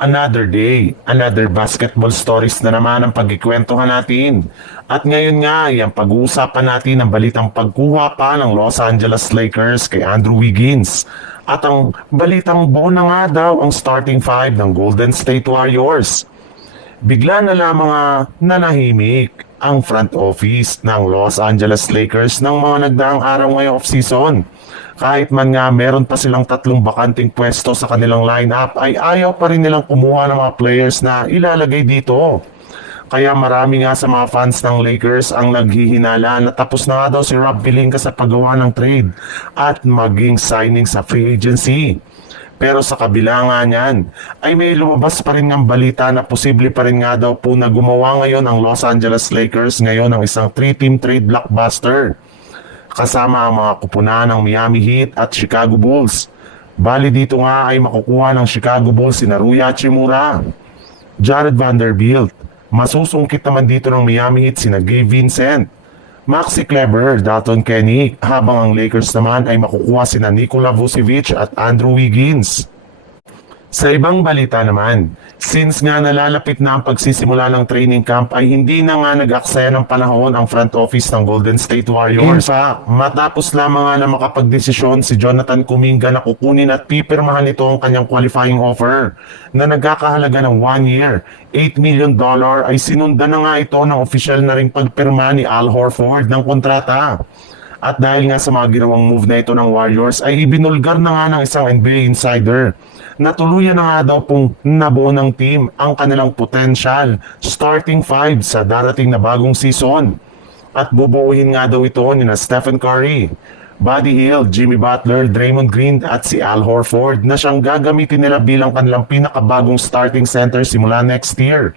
Another day, another basketball stories na naman ang pagkikwentuhan natin. At ngayon nga ay ang pag-uusapan natin ang balitang pagkuha pa ng Los Angeles Lakers kay Andrew Wiggins. At ang balitang buo na nga daw ang starting five ng Golden State Warriors. Bigla na lamang nanahimik ang front office ng Los Angeles Lakers ng mga nagdaang araw ngayong off-season. Kahit man nga meron pa silang 3 bakanting pwesto sa kanilang lineup ay ayaw pa rin nilang kumuha ng mga players na ilalagay dito. Kaya marami nga sa mga fans ng Lakers ang naghihinala na tapos na nga daw si Rob Pelinka sa paggawa ng trade at maging signing sa free agency. Pero sa kabila nga niyan, ay may lumabas pa rin ng balita na posible pa rin nga daw po na gumawa ngayon ang Los Angeles Lakers ngayon ng isang 3-team trade blockbuster. Kasama ang mga kupunan ng Miami Heat at Chicago Bulls. Bali dito nga ay makukuha ng Chicago Bulls si Rui Hachimura, Jared Vanderbilt. Masusungkit naman dito ng Miami Heat sina Gabe Vincent, Maxi Kleber, Dalton Kenny, habang ang Lakers naman ay makukuha sina Nikola Vucevic at Andrew Wiggins. Sa ibang balita naman, since nga nalalapit na ang pagsisimula ng training camp ay hindi na nga nag-aksaya ng panahon ang front office ng Golden State Warriors. In fact, matapos lamang nga na makapagdesisyon si Jonathan Kuminga na kukunin at pipirmahan ito ang kanyang qualifying offer na nagkakahalaga ng 1 year, $8 million ay sinundan na nga ito ng official na ring pagpirma ni Al Horford ng kontrata. At dahil nga sa mga ginawang move na ito ng Warriors ay ibinulgar na nga ng isang NBA insider na tuluyan na nga daw pong nabuo ng team ang kanilang potential starting five sa darating na bagong season. At bubuuhin nga daw ito ni Stephen Curry, Buddy Hield, Jimmy Butler, Draymond Green at si Al Horford na siyang gagamitin nila bilang kanilang pinakabagong starting center simula next year.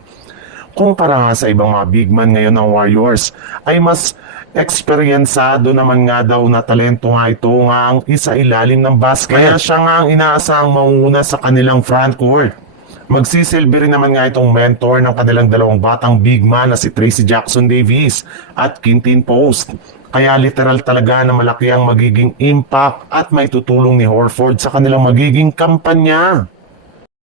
Kumpara nga sa ibang mga big man ngayon ng Warriors, ay mas eksperyensado naman nga daw na talento nga ito nga ang isa ilalim ng basket. Kaya siya nga ang inaasahang maunguna sa kanilang frontcourt. Magsisilbi rin naman nga itong mentor ng kanilang dalawang batang big man na si Tracy Jackson Davis at Quintin Post. Kaya literal talaga na malaki ang magiging impact at may tutulong ni Horford sa kanilang magiging kampanya.